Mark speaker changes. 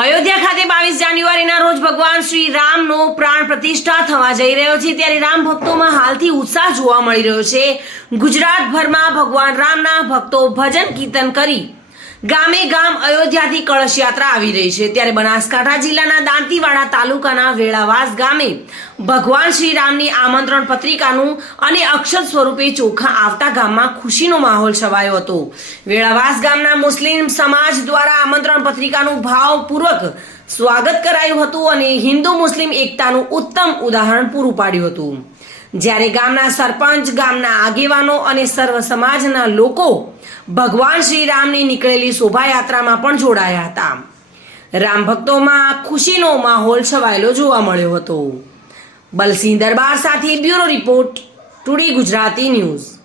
Speaker 1: અયોધ્યા ખાતે બાવીસ જાન્યુઆરીના રોજ ભગવાન શ્રી રામનો પ્રાણ પ્રતિષ્ઠા થવા જઈ રહ્યો છે. ત્યારે રામ ભક્તોમાં હાલથી ઉત્સાહ જોવા મળી રહ્યો છે. ગુજરાતભરમાં ભગવાન રામના ભક્તો ભજન કીર્તન કરી ગામે ગામ અયોધ્યાથી કળશ યાત્રા આવી રહી છે. ત્યારે બનાસકાંઠા જિલ્લાના દાંતીવાડા તાલુકાના વેળાવાસ ગામે ભગવાન શ્રી રામની આમંત્રણ પત્રિકાનું અને અક્ષર સ્વરૂપે ચોખા આવતા ગામમાં ખુશીનો માહોલ છવાયો હતો. વેળાવાસ ગામના મુસ્લિમ સમાજ દ્વારા આમંત્રણ પત્રિકાનું ભાવપૂર્વક સ્વાગત કરાયું હતું અને હિન્દુ મુસ્લિમ એકતાનું ઉત્તમ ઉદાહરણ પૂરું પાડ્યું હતું. જ્યારે ગામના સરપંચ, ગામના આગેવાનો અને સર્વ સમાજના લોકો ભગવાન શ્રી રામની નીકળેલી શોભાયાત્રામાં પણ જોડાયા હતા. રામ ભક્તોમાં ખુશીનો માહોલ છવાયેલો જોવા મળ્યો હતો. બલસિંહ દરબાર સાથે bureau report, today Gujarati news.